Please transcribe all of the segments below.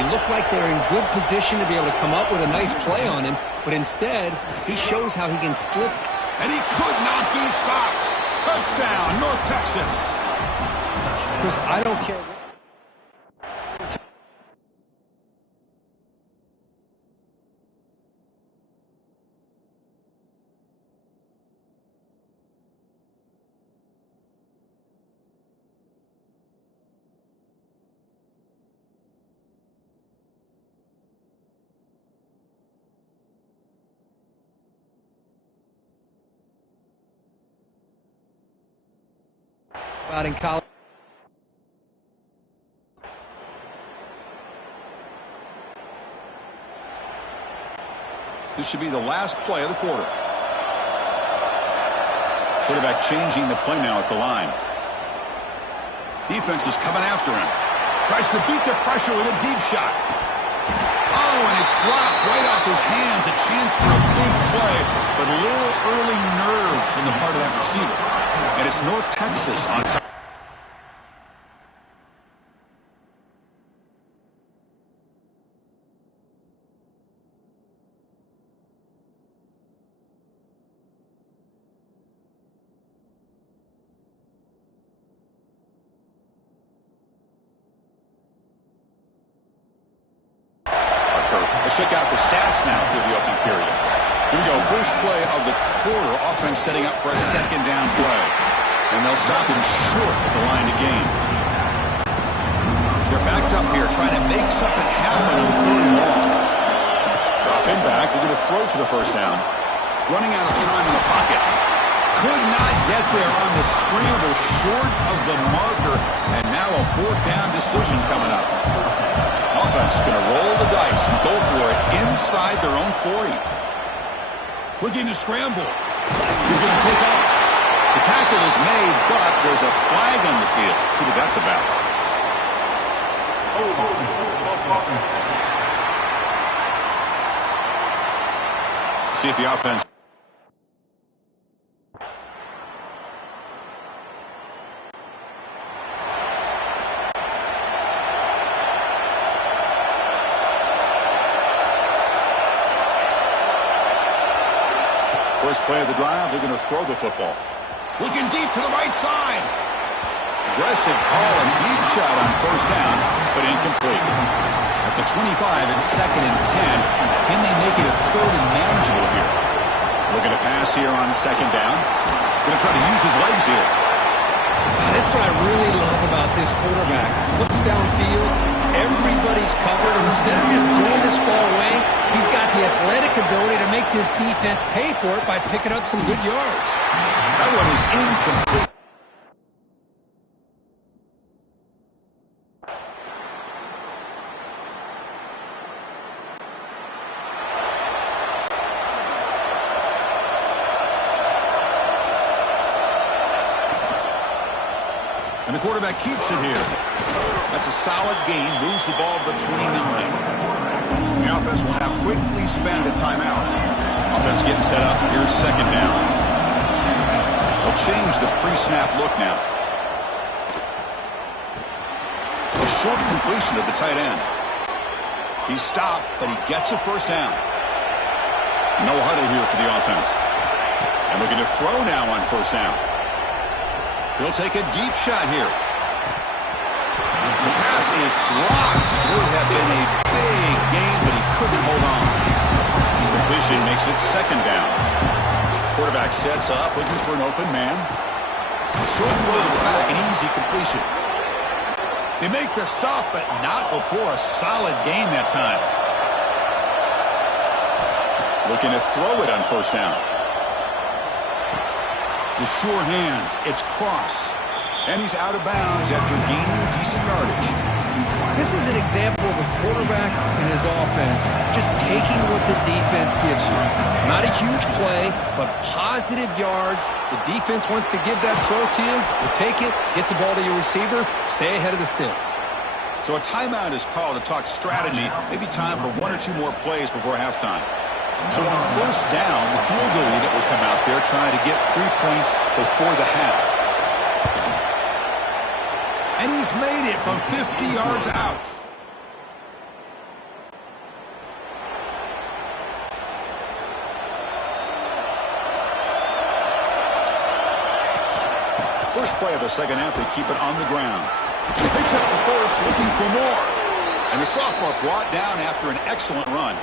They look like they're in good position to be able to come up with a nice play on him, but instead, he shows how he can slip. And he could not be stopped. Touchdown, North Texas. Chris, I don't care. Out in college. This should be the last play of the quarter. Quarterback changing the play now at the line. Defense is coming after him. Tries to beat the pressure with a deep shot. Oh, and it's dropped right off his hands. A chance for a big play, but a little early nerves on the part of that receiver. And it's North Texas on top. Check out the stats now for the opening period. Here we go. First play of the quarter. Offense setting up for a second down play. And they'll stop him short at the line to gain. They're backed up here trying to make something happen on third and long. Drop him back. We're going to throw for the first down. Running out of time in the pocket. Could not get there on the scramble, short of the marker. And now a fourth down decision coming up. Offense is going to roll the dice and go for it inside their own 40. Looking to scramble. He's going to take off. The tackle is made, but there's a flag on the field. Let's see what that's about. See if the offense... First play of the drive, they're going to throw the football. Looking deep to the right side. Aggressive call and deep shot on first down, but incomplete. At the 25 and second and 10, can they make it a third and manageable here? Looking to pass here on second down. Going to try to use his legs here. This is what I really love about this quarterback. Looks downfield, everybody's covered. Instead of just throwing this ball away, he's got the athletic ability to make this defense pay for it by picking up some good yards. That one is incomplete. And the quarterback keeps it here. That's a solid gain. Moves the ball to the 29. The offense will now quickly spend a timeout. Offense getting set up. Here's second down. They'll change the pre-snap look now. A short completion of the tight end. He's stopped, but he gets a first down. No huddle here for the offense. And looking to throw now on first down. He'll take a deep shot here. The pass is dropped. Would have been a big gain, but he couldn't hold on. Completion makes it second down. Quarterback sets up, looking for an open man. Short throw to the back, an easy completion. They make the stop, but not before a solid gain that time. Looking to throw it on first down. The sure hands, it's Cross. And he's out of bounds after gaining decent yardage. This is an example of a quarterback and his offense just taking what the defense gives you. Not a huge play, but positive yards. The defense wants to give that throw to you. You take it, get the ball to your receiver, stay ahead of the sticks. So a timeout is called to talk strategy. Maybe time for one or two more plays before halftime. So on first down, the field goal unit will come out there trying to get 3 points before the half. And he's made it from 50 yards out. First play of the second half, they keep it on the ground. Picks up the first, looking for more. And the sophomore brought down after an excellent run.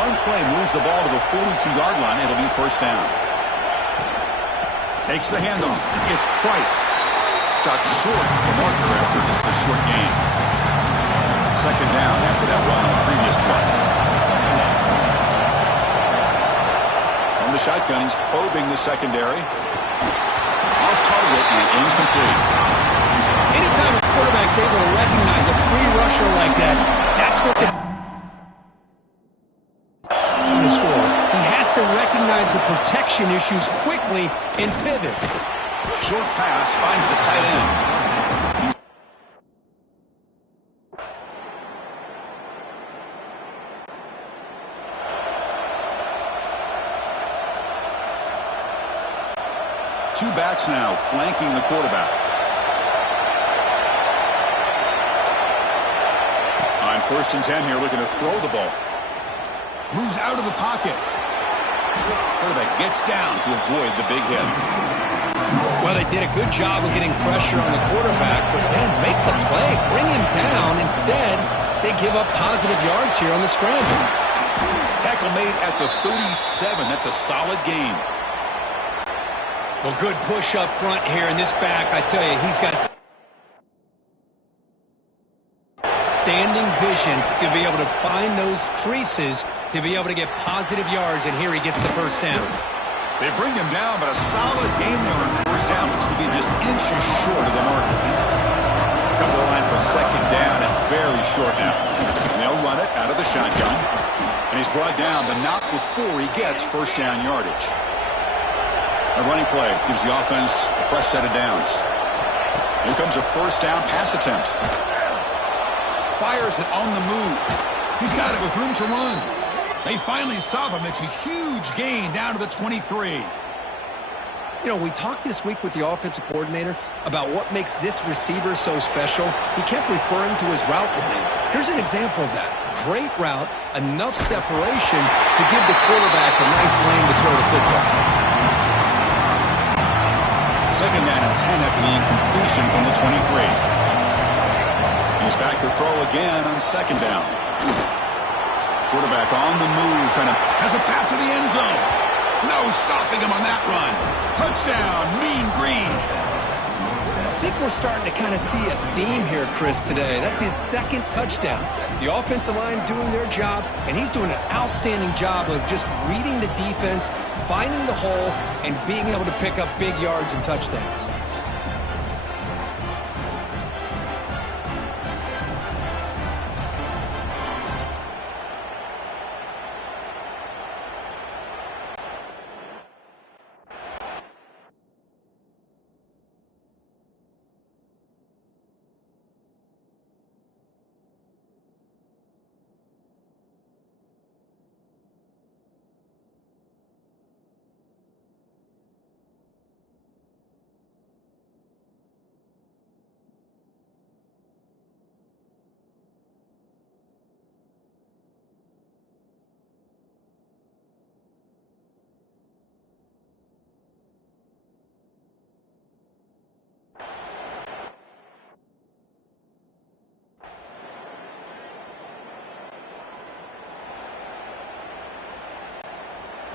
One play moves the ball to the 42-yard line. It'll be first down. Takes the handoff. It's Price. Stopped short of the marker after just a short gain. Second down after that run on the previous play. On the shotgun, he's probing the secondary. Off target and incomplete. Anytime a quarterback's able to recognize a free rusher like that, that's what the is for. He has to recognize the protection issues quickly and pivot. Short pass finds the tight end. Two backs now flanking the quarterback. On 1st and 10 here, looking to throw the ball. Moves out of the pocket. Quarterback gets down to avoid the big hit. Well, they did a good job of getting pressure on the quarterback, but man, make the play, bring him down. Instead, they give up positive yards here on the scramble. Tackle made at the 37. That's a solid gain. Well, good push up front here in this back. I tell you, he's got standing vision to be able to find those creases, to be able to get positive yards, and here he gets the first down. They bring him down, but a solid gain there on first down. Looks to be just inches short of the marker. Come to the line for second down and very short now. And they'll run it out of the shotgun. And he's brought down, but not before he gets first down yardage. A running play gives the offense a fresh set of downs. Here comes a first down pass attempt. Fires it on the move. He's got it with room to run. They finally stop him. It's a huge gain down to the 23. You know, we talked this week with the offensive coordinator about what makes this receiver so special. He kept referring to his route running. Here's an example of that. Great route, enough separation to give the quarterback a nice lane to throw the football. Second down and 10 after the incompletion from the 23. He's back to throw again on second down. Quarterback on the move and has a path to the end zone. No stopping him on that run. Touchdown, Mean Green. I think we're starting to kind of see a theme here, Chris, today. That's his second touchdown. The offensive line doing their job, and he's doing an outstanding job of just reading the defense, finding the hole, and being able to pick up big yards and touchdowns.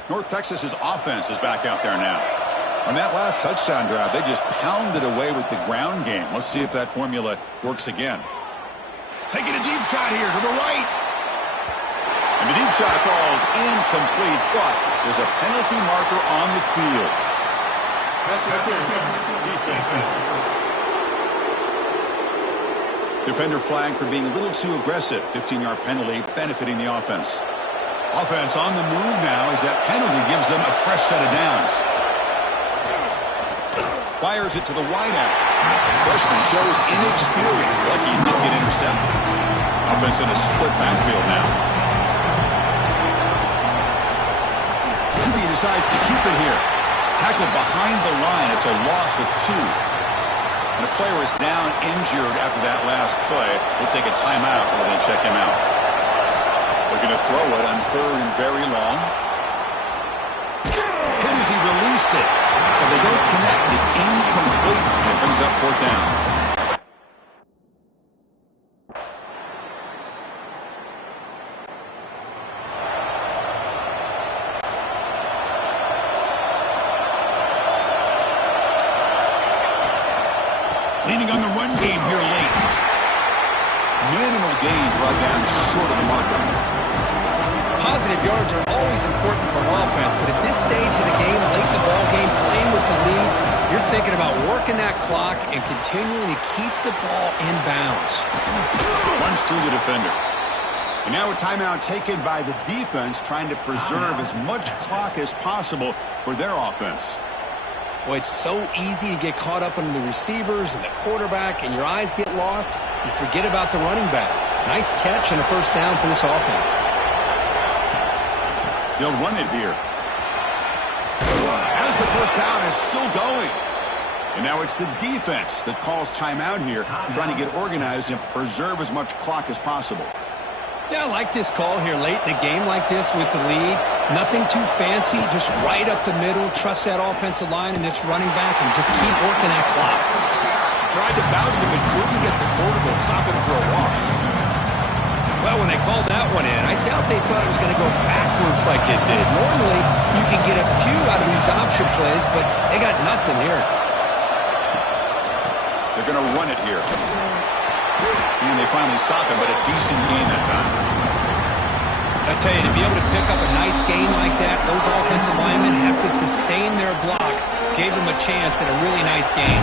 North Texas's offense is back out there now. On that last touchdown drive, they just pounded away with the ground game. Let's see if that formula works again. Taking a deep shot here to the right. And the deep shot falls incomplete, but there's a penalty marker on the field. Defender flagged for being a little too aggressive. 15-yard penalty benefiting the offense. Offense on the move now as that penalty gives them a fresh set of downs. Fires it to the wideout. Freshman shows inexperience. Lucky he didn't get intercepted. Offense in a split backfield now. QB decides to keep it here. Tackled behind the line. It's a loss of 2. And a player is down injured after that last play. We'll take a timeout while they check him out. They're going to throw it on 3rd and very long. Hit as he released it. But they don't connect. It's incomplete. And it brings up 4th down. Leaning on the run game here late. Minimal gain brought down short of the marker. Positive yards are always important for an offense, but at this stage of the game, late in the ball game, playing with the lead, you're thinking about working that clock and continuing to keep the ball in bounds. Runs through the defender. And now a timeout taken by the defense, trying to preserve as much clock as possible for their offense. Well, it's so easy to get caught up in the receivers and the quarterback, and your eyes get lost. You forget about the running back. Nice catch and a 1st down for this offense. They'll run it here. As the 1st down is still going. And now it's the defense that calls timeout here, trying to get organized and preserve as much clock as possible. Yeah, I like this call here late in the game like this with the lead. Nothing too fancy, just right up the middle. Trust that offensive line and this running back and just keep working that clock. Tried to bounce him and couldn't get the quarterback. They'll stop him for a loss. Well, when they called that one in, I doubt they thought it was going to go backwards like it did. Normally, you can get a few out of these option plays, but they got nothing here. They're going to run it here. And they finally stop him, but a decent gain that time. I tell you, to be able to pick up a nice gain like that, those offensive linemen have to sustain their blocks. Gave them a chance at a really nice gain.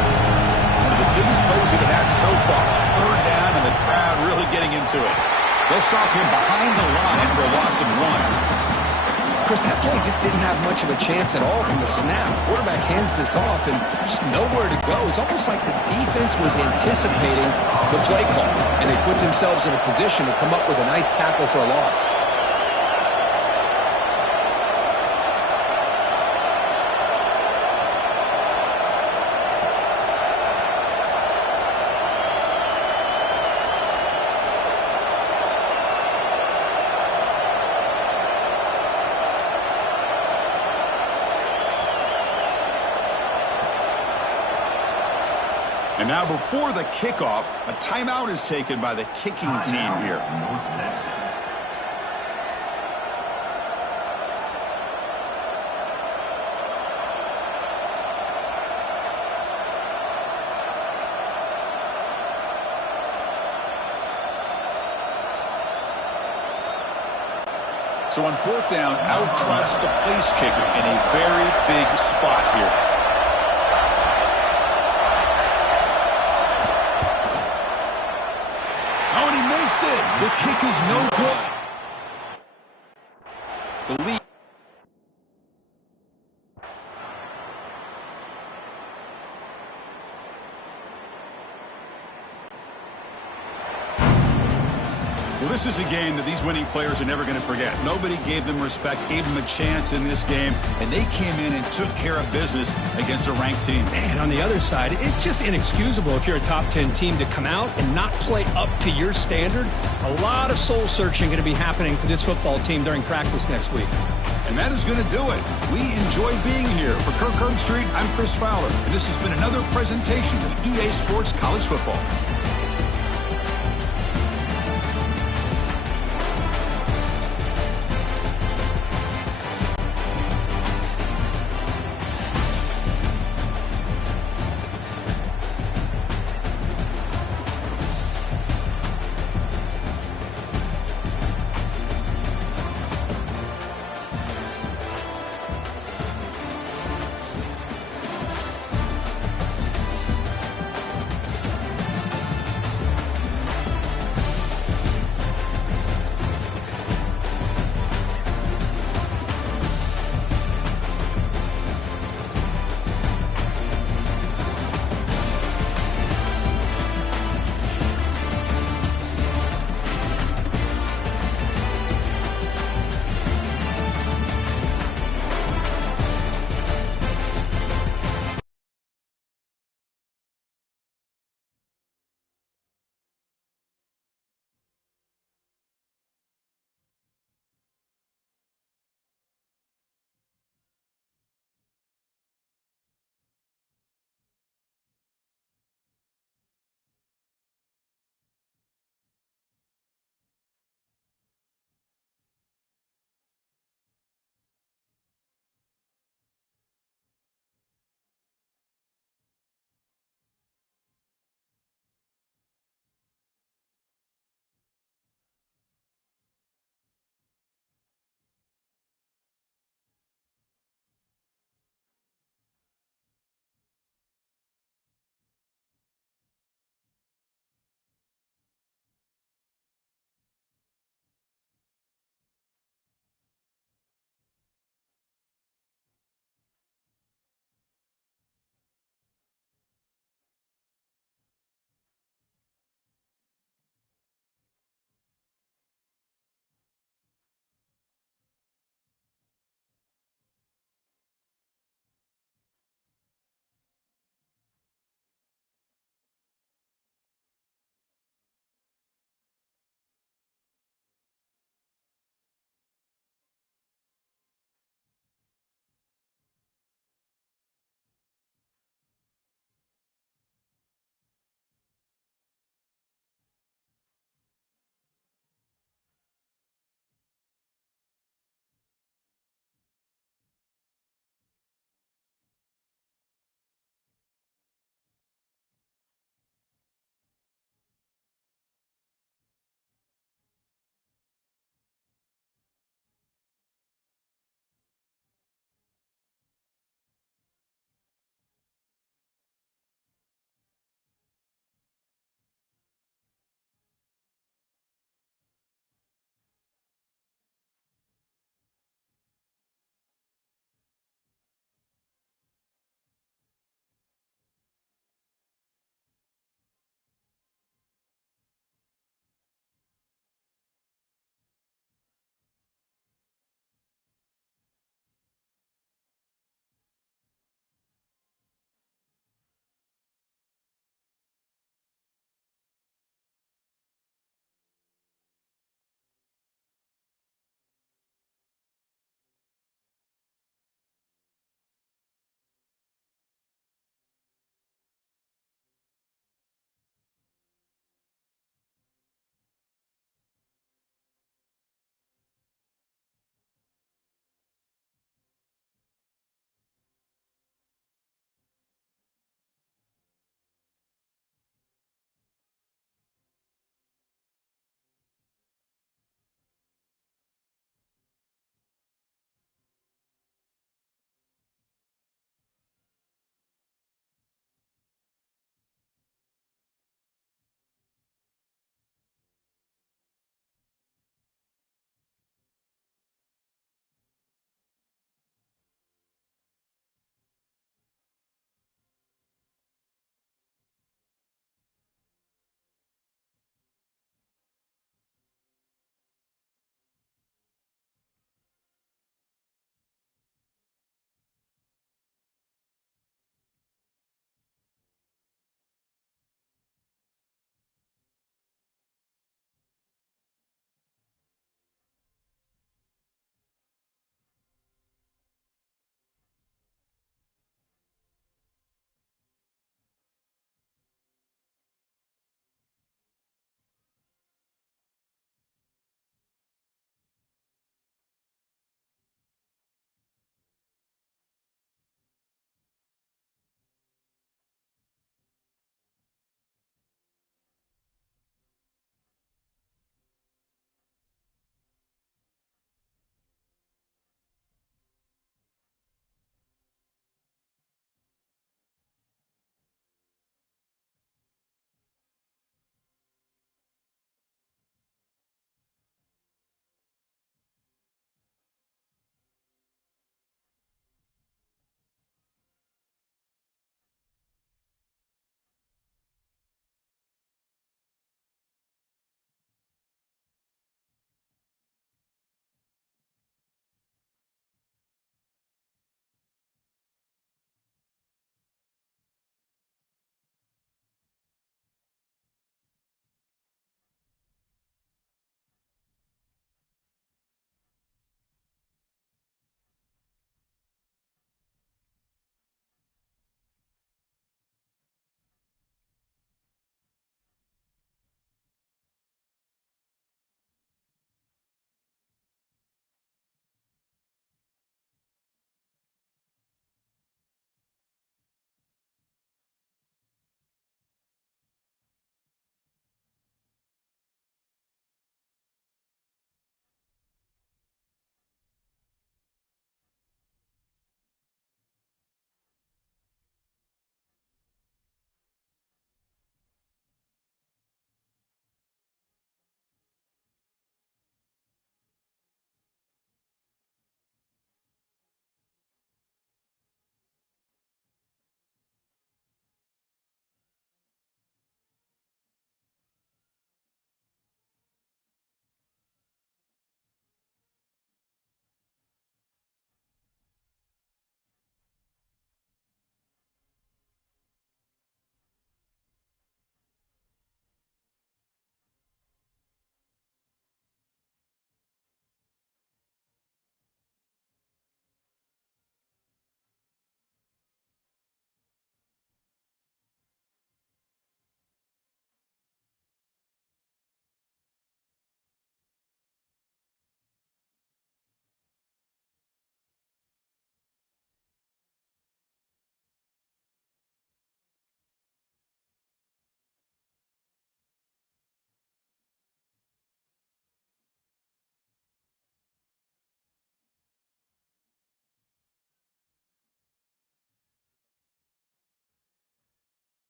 One of the biggest plays we've had so far. 3rd down, and the crowd really getting into it. They'll stop him behind the line for a loss of 1. Chris, that play just didn't have much of a chance at all from the snap. Quarterback hands this off and just nowhere to go. It's almost like the defense was anticipating the play call, and they put themselves in a position to come up with a nice tackle for a loss. And now before the kickoff, a timeout is taken by the kicking team here. So on 4th down, out trots the place kicker in a very big spot here. The kick is no good. The lead. Well, this is a game that these winning players are never going to forget. Nobody gave them respect, gave them a chance in this game, and they came in and took care of business against a ranked team. And on the other side, it's just inexcusable if you're a top 10 team to come out and not play up to your standard. A lot of soul searching going to be happening for this football team during practice next week. And that is going to do it. We enjoy being here. For Kirk Herbstreit, I'm Chris Fowler, and this has been another presentation of EA Sports College Football.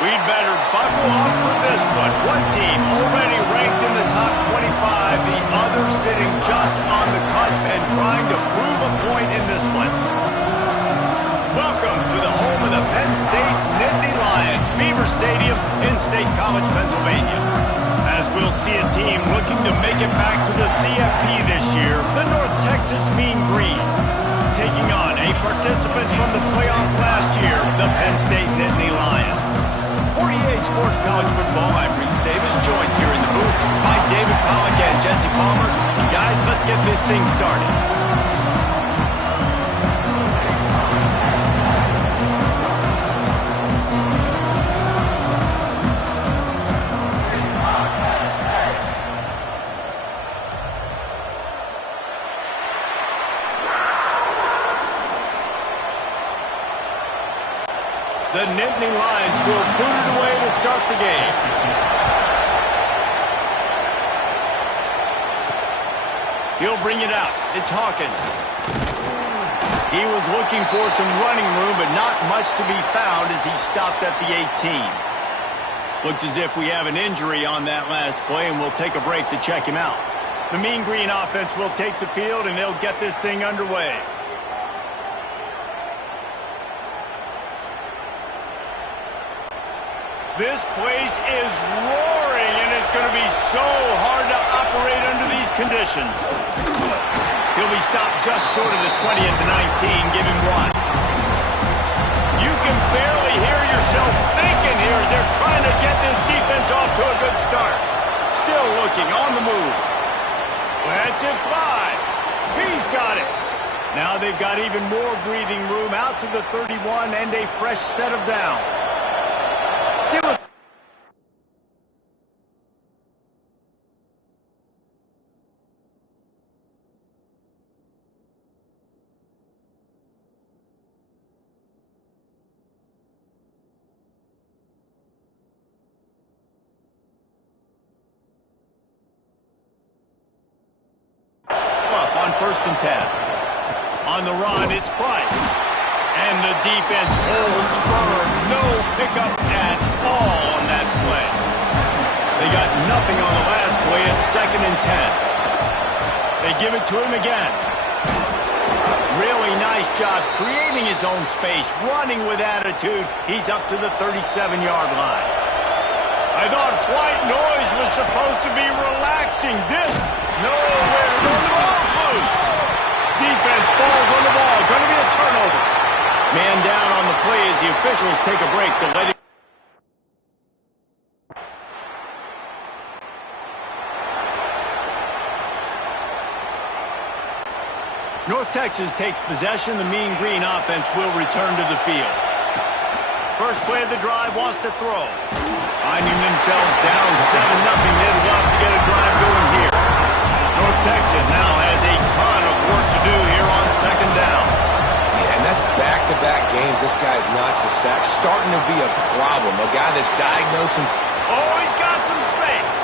We'd better buckle up for this one. One team already ranked in the top 25, the other sitting just on the cusp and trying to prove a point in this one. Welcome to the home of the Penn State Nittany Lions, Beaver Stadium in State College, Pennsylvania. As we'll see a team looking to make it back to the CFP this year, the North Texas Mean Green, taking on a participant from the playoff last year, the Penn State Nittany Lions. For EA Sports College Football, I'm Reese Davis, joined here in the booth by David Pollack and Jesse Palmer. And guys, let's get this thing started. The Nittany Lions will boot it away to start the game. He'll bring it out. It's Hawkins. He was looking for some running room, but not much to be found as he stopped at the 18. Looks as if we have an injury on that last play, and we'll take a break to check him out. The Mean Green offense will take the field, and they'll get this thing underway. This place is roaring, and it's going to be so hard to operate under these conditions. He'll be stopped just short of the 20 at the 19. Give him one. You can barely hear yourself thinking here as they're trying to get this defense off to a good start. Still looking on the move. Lets it fly. He's got it. Now they've got even more breathing room out to the 31 and a fresh set of downs. See what up on 1st and 10. On the run, it's Price. And the defense holds firm. No pickup at all on that play. They got nothing on the last play. It's 2nd and 10. They give it to him again. Really nice job creating his own space, running with attitude. He's up to the 37-yard line. I thought white noise was supposed to be relaxing. This, nowhere to go. The ball's loose. Defense falls on the ball. Going to be a turnover. Man down on the play as the officials take a break to let it. North Texas takes possession. The Mean Green offense will return to the field. First play of the drive, wants to throw. Finding themselves down 7-0. They'd love to get a drive going here. North Texas now has a ton of work to do here on 2nd down. Yeah, and that's back-to-back games. This guy's notched a sack. Starting to be a problem. A guy that's diagnosing. Oh, he's got some space.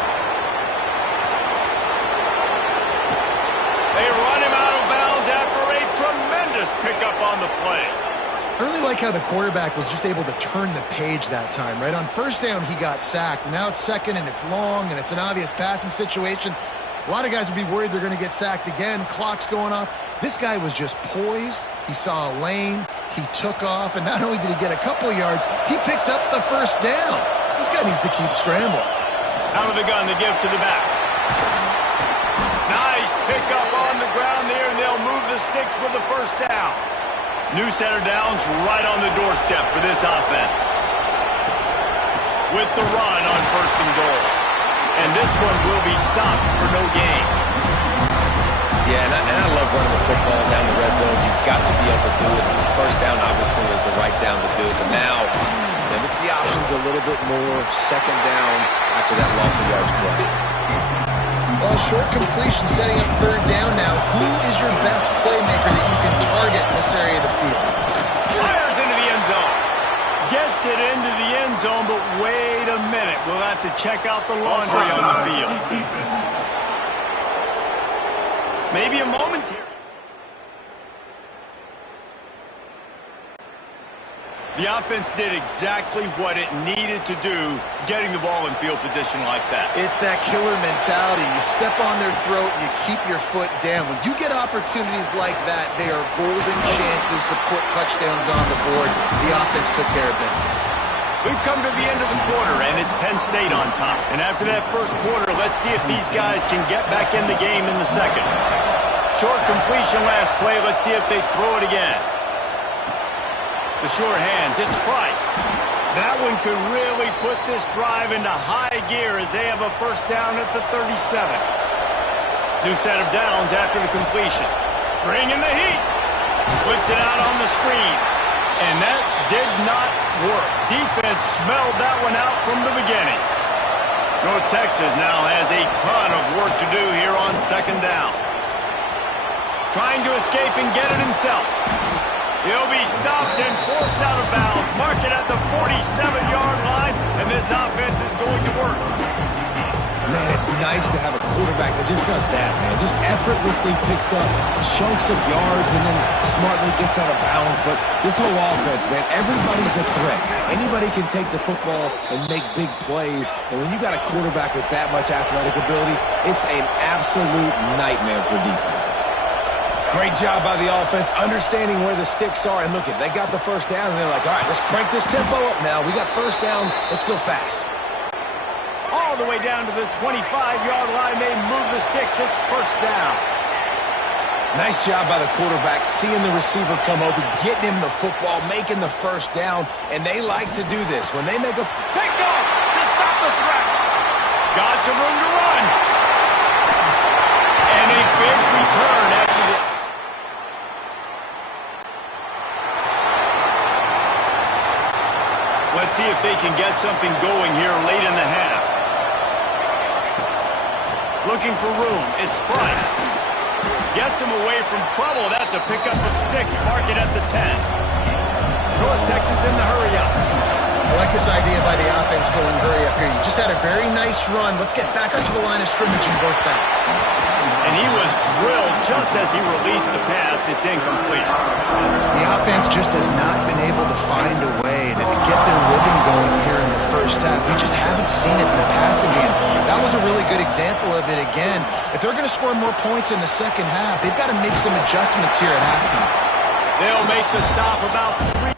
They run him out of bounds after a tremendous pickup on the play. I really like how the quarterback was just able to turn the page that time, right? On 1st down, he got sacked. Now it's 2nd, and it's long, and it's an obvious passing situation. A lot of guys would be worried they're going to get sacked again. Clock's going off. This guy was just poised. He saw a lane. He took off, and not only did he get a couple of yards, he picked up the 1st down. This guy needs to keep scrambling. Out of the gun to give to the back. Nice pickup on the ground there, and they'll move the sticks with the 1st down. New set of downs right on the doorstep for this offense. With the run on 1st and goal. And this one will be stopped for no gain. Yeah, and I love running the football down the red zone. You've got to be able to do it. 1st down, obviously, is the right down to do it. But now, limits the options a little bit more. 2nd down after that loss of yards play. Well, short completion setting up 3rd down now. Who is your best playmaker that you can target in this area of the field? Fires into the end zone. Gets it into the end zone, but wait a minute. We'll have to check out the laundry on the field. Maybe a momentary. The offense did exactly what it needed to do, getting the ball in field position like that. It's that killer mentality. You step on their throat, you keep your foot down. When you get opportunities like that, they are golden chances to put touchdowns on the board. The offense took care of business. We've come to the end of the quarter, and it's Penn State on top. And after that first quarter, let's see if these guys can get back in the game in the second. Short completion last play. Let's see if they throw it again. The short hands, it's Price. That one could really put this drive into high gear as they have a first down at the 37. New set of downs after the completion. Bringing the heat. Flips it out on the screen. And that did not work. Defense smelled that one out from the beginning. North Texas now has a ton of work to do here on second down. Trying to escape and get it himself. He'll be stopped and forced out of bounds. Mark it at the 47-yard line, and this offense is going to work. Man, it's nice to have a quarterback that just does that, man. Just effortlessly picks up chunks of yards and then smartly gets out of bounds. But this whole offense, man, everybody's a threat. Anybody can take the football and make big plays. And when you got a quarterback with that much athletic ability, it's an absolute nightmare for defenses. Great job by the offense, understanding where the sticks are. And look, they got the first down, and they're like, all right, let's crank this tempo up now. We got first down. Let's go fast. All the way down to the 25-yard line. They move the sticks. It's first down. Nice job by the quarterback, seeing the receiver come open, getting him the football, making the first down. And they like to do this. When they make a picked off to stop the threat. Got some room to run. And a big return after the... Let's see if they can get something going here late in the half. Looking for room. It's Price. Gets him away from trouble. That's a pickup of 6. Mark it at the 10. North Texas in the hurry up. I like this idea by the offense going hurry up here. You just had a very nice run. Let's get back up to the line of scrimmage and go fast. And he was drilled just as he released the pass. It's incomplete. The offense just has not been able to find a way to get their rhythm going here in the first half. We just haven't seen it in the passing game. That was a really good example of it again. If they're going to score more points in the second half, they've got to make some adjustments here at halftime. They'll make the stop about 3.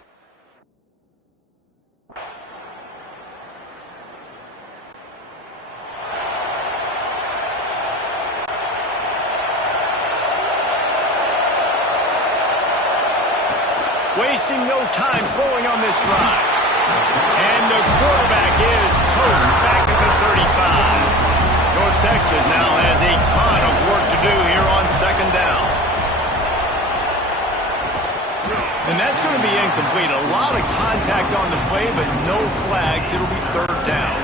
Wasting no time throwing on this drive. And the quarterback is toast back at the 35. North Texas now has a ton of work to do here on second down. And that's going to be incomplete. A lot of contact on the play, but no flags. It'll be third down.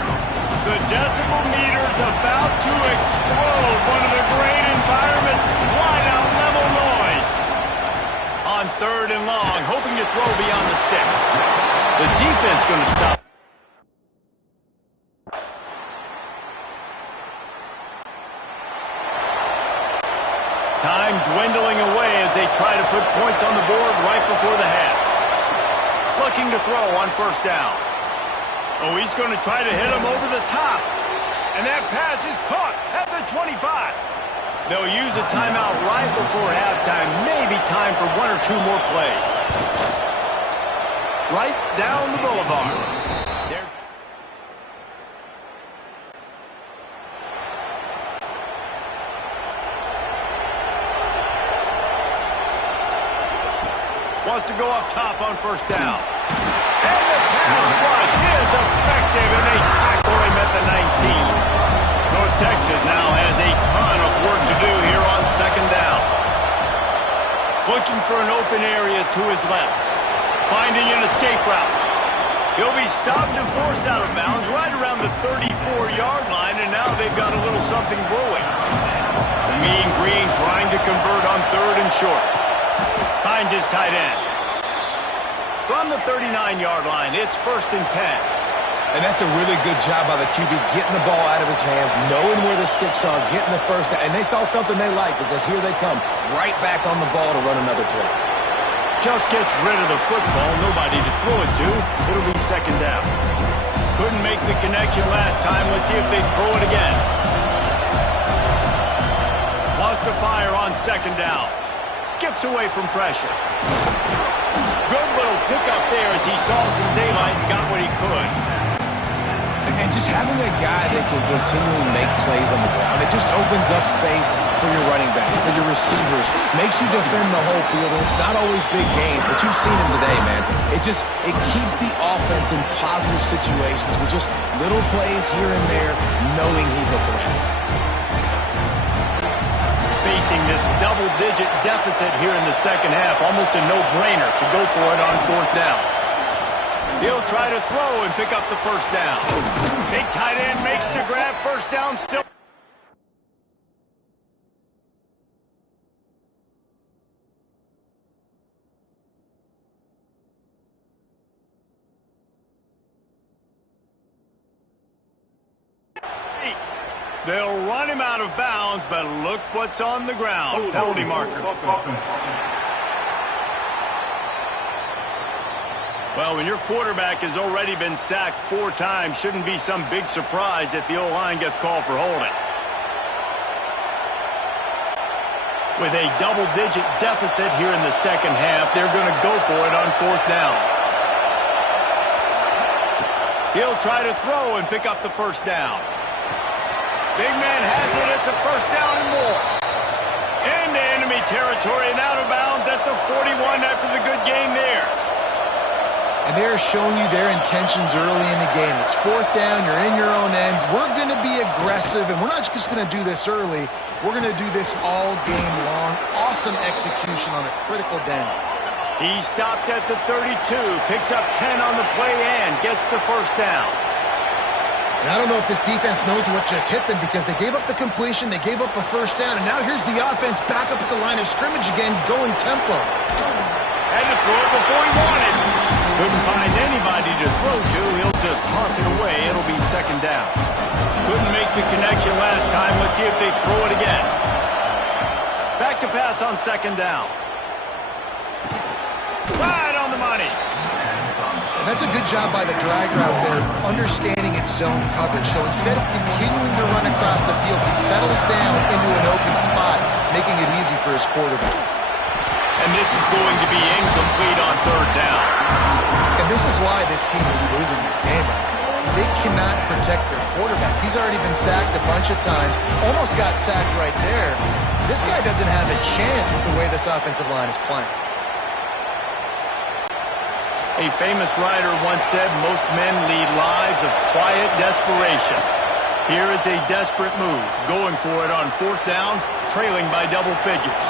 The decibel meter's about to explode. One of the great environments. Wide out level noise. On third and long, hoping to throw beyond the sticks. The defense going to stop. Time dwindling away as they try to put points on the board right before the half. Looking to throw on first down. Oh, he's going to try to hit him over the top. And that pass is caught at the 25. They'll use a timeout right before halftime. Maybe time for 1 or 2 more plays. Right down the boulevard. There. Wants to go up top on first down. And the pass rush is effective, and they tackle him at the 19. North Texas now has a ton of work to do here on second down. Looking for an open area to his left. Finding an escape route. He'll be stopped and forced out of bounds right around the 34-yard line, and now they've got a little something brewing. The Mean Green trying to convert on third and short. Finds his tight end. From the 39-yard line, it's first and 10. And that's a really good job by the QB, getting the ball out of his hands, knowing where the sticks are, getting the first down. And they saw something they like, because here they come, right back on the ball to run another play. just gets rid of the football. Nobody to throw it to. It'll be second down. Couldn't make the connection last time. Let's see if they throw it again. Wants to fire on second down. Skips away from pressure. Good little pickup there as he saw some daylight and got what he could. And just having a guy that can continually make plays on the ground, it just opens up space for your running back, for your receivers, makes you defend the whole field. And it's not always big games, but you've seen him today, man. It keeps the offense in positive situations with just little plays here and there, knowing he's a threat. Facing this double-digit deficit here in the second half, almost a no-brainer to go for it on fourth down. He'll try to throw and pick up the first down. Big tight end makes the grab. First down still. They'll run him out of bounds, but look what's on the ground. Penalty marker. Well, when your quarterback has already been sacked 4 times, shouldn't be some big surprise if the O-line gets called for holding. With a double-digit deficit here in the second half, they're going to go for it on fourth down. He'll try to throw and pick up the first down. Big man has it. It's a first down and more. Into enemy territory and out of bounds at the 41 after the good gain there. And they're showing you their intentions early in the game. It's fourth down. You're in your own end. We're going to be aggressive, and we're not just going to do this early. We're going to do this all game long. Awesome execution on a critical down. He stopped at the 32, picks up 10 on the play and gets the first down. And I don't know if this defense knows what just hit them because they gave up the completion, they gave up a first down, and now here's the offense back up at the line of scrimmage again, going tempo. Had to throw it before he wanted. Couldn't find anybody to throw to. He'll just toss it away. It'll be second down. Couldn't make the connection last time. Let's see if they throw it again. Back to pass on second down. Right on the money. And that's a good job by the drag route there, understanding its zone coverage. So instead of continuing to run across the field, he settles down into an open spot, making it easy for his quarterback. And this is going to be incomplete on third down. And this is why this team is losing this game. They cannot protect their quarterback. He's already been sacked a bunch of times, almost got sacked right there. This guy doesn't have a chance with the way this offensive line is playing. A famous writer once said, most men lead lives of quiet desperation. Here is a desperate move, going for it on fourth down, trailing by double figures.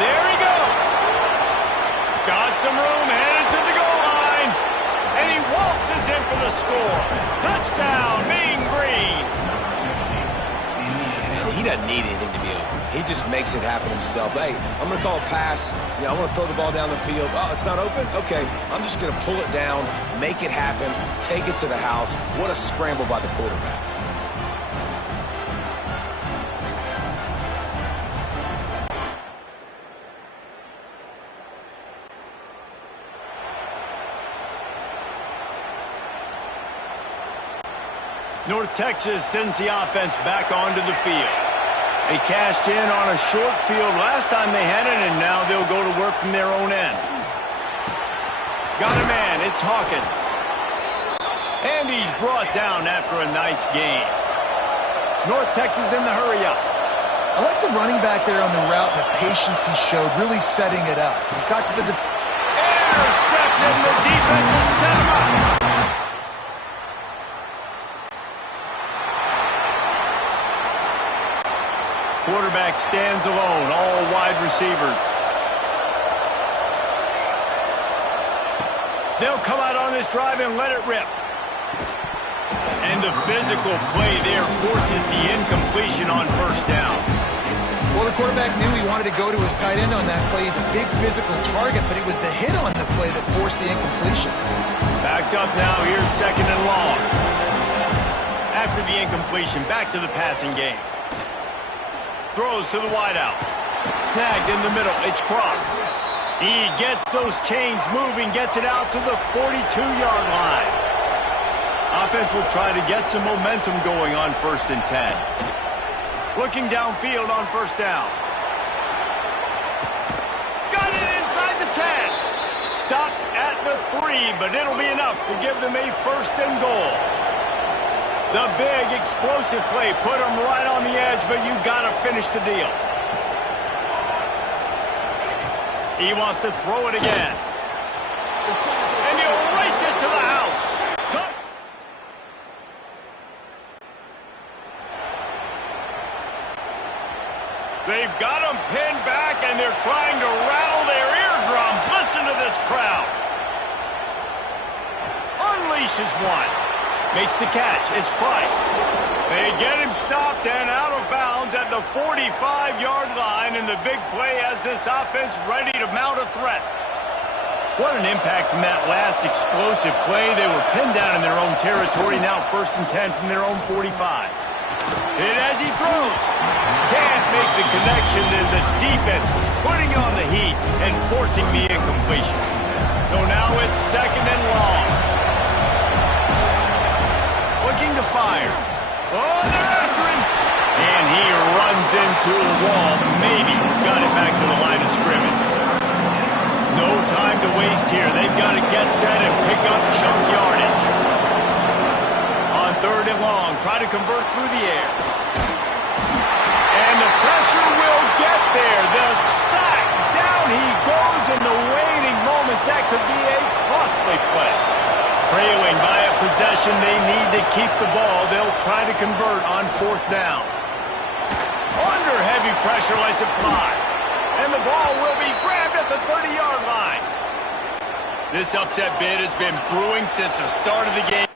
There he goes. Got some room, headed to the goal line, and he waltzes in for the score. Touchdown, Mean Green. He doesn't need anything to be open. He just makes it happen himself. Hey, I'm going to call a pass. I want to throw the ball down the field. Oh, it's not open? Okay, I'm just going to pull it down, make it happen, take it to the house. What a scramble by the quarterback. North Texas sends the offense back onto the field. They cashed in on a short field last time they had it, and now they'll go to work from their own end. Got a man, it's Hawkins. And he's brought down after a nice gain. North Texas in the hurry-up. I like the running back there on the route and the patience he showed, really setting it up. He got to the... Intercepted, the defense has set him up. Quarterback stands alone, all wide receivers. They'll come out on this drive and let it rip. And the physical play there forces the incompletion on first down. Well, the quarterback knew he wanted to go to his tight end on that play. He's a big physical target, but it was the hit on the play that forced the incompletion. Backed up now, here's second and long. After the incompletion, back to the passing game. Throws to the wideout. Snagged in the middle. It's Cross. He gets those chains moving, gets it out to the 42-yard line. Offense will try to get some momentum going on 1st and 10. Looking downfield on 1st down. Got it inside the 10. Stopped at the 3, but it'll be enough to give them a 1st and goal. The big explosive play put them right on the edge, but you got to finish the deal. He wants to throw it again. And he'll race it to the house. They've got him pinned back, and they're trying to rattle their eardrums. Listen to this crowd. Unleashes one. Makes the catch. It's Price. They get him stopped and out of bounds at the 45-yard line, and the big play has this offense ready to mount a threat. What an impact from that last explosive play. They were pinned down in their own territory, now 1st and 10 from their own 45. Hit as he throws. Can't make the connection, and the defense putting on the heat and forcing the incompletion. So now it's 2nd and long. Looking to fire. Oh, they're after him. And he runs into a wall. Maybe got it back to the line of scrimmage. No time to waste here. They've got to get set and pick up chunk yardage. On 3rd and long, try to convert through the air. And the pressure will get there. The sack. Down he goes in the waiting moments. That could be a costly play. Trailing by a possession, they need to keep the ball. They'll try to convert on 4th down. Under heavy pressure, lets it fly. And the ball will be grabbed at the 30-yard line. This upset bid has been brewing since the start of the game.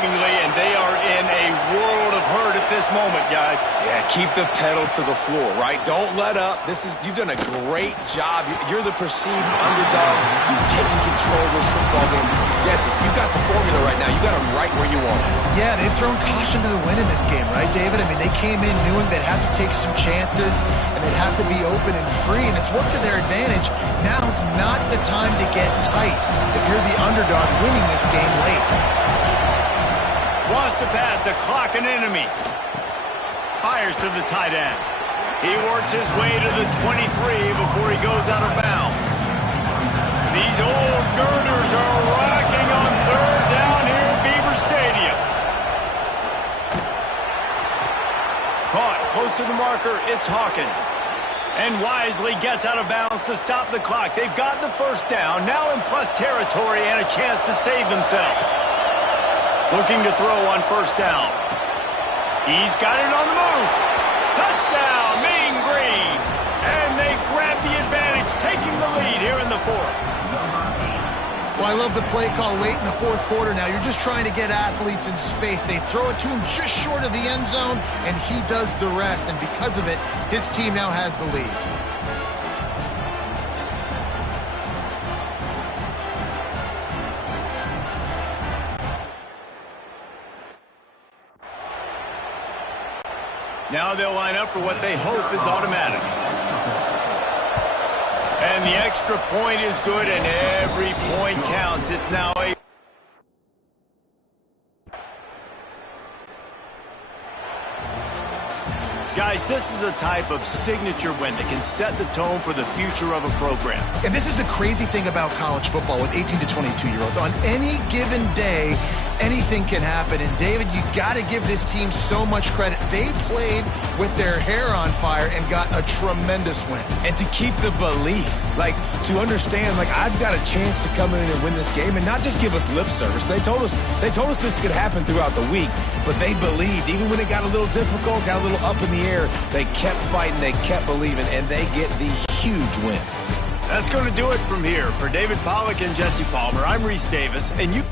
And they are in a world of hurt at this moment, guys. Yeah, keep the pedal to the floor, right? Don't let up. You've done a great job. You're the perceived underdog. You've taken control of this football game. Jesse, you got the formula right now. You got them right where you want them. Yeah, they've thrown caution to the wind in this game, right, David? I mean, they came in knowing they'd have to take some chances, and they'd have to be open and free, and it's worked to their advantage. Now's not the time to get tight if you're the underdog winning this game late. Wants to pass, the clock an enemy. Fires to the tight end. He works his way to the 23 before he goes out of bounds. These old girders are rocking on 3rd down here at Beaver Stadium. Caught close to the marker, it's Hawkins. And wisely gets out of bounds to stop the clock. They've got the 1st down, now in plus territory and a chance to save themselves. Looking to throw on 1st down. He's got it on the move. Touchdown, Mean Green. And they grab the advantage, taking the lead here in the 4th. Well, I love the play call late in the 4th quarter now. You're just trying to get athletes in space. They throw it to him just short of the end zone, and he does the rest. And because of it, his team now has the lead. Now they'll line up for what they hope is automatic. And the extra point is good, and every point counts. It's now a... Guys, this is a type of signature win that can set the tone for the future of a program. And this is the crazy thing about college football with 18 to 22-year-olds. On any given day, anything can happen. And, David, you got to give this team so much credit. They played with their hair on fire and got a tremendous win. And to keep the belief, to understand, I've got a chance to come in and win this game and not just give us lip service. They told us this could happen throughout the week, but they believed. Even when it got a little difficult, got a little up in the air, they kept fighting, they kept believing, and they get the huge win. That's going to do it from here. For David Pollack and Jesse Palmer, I'm Reese Davis, and you...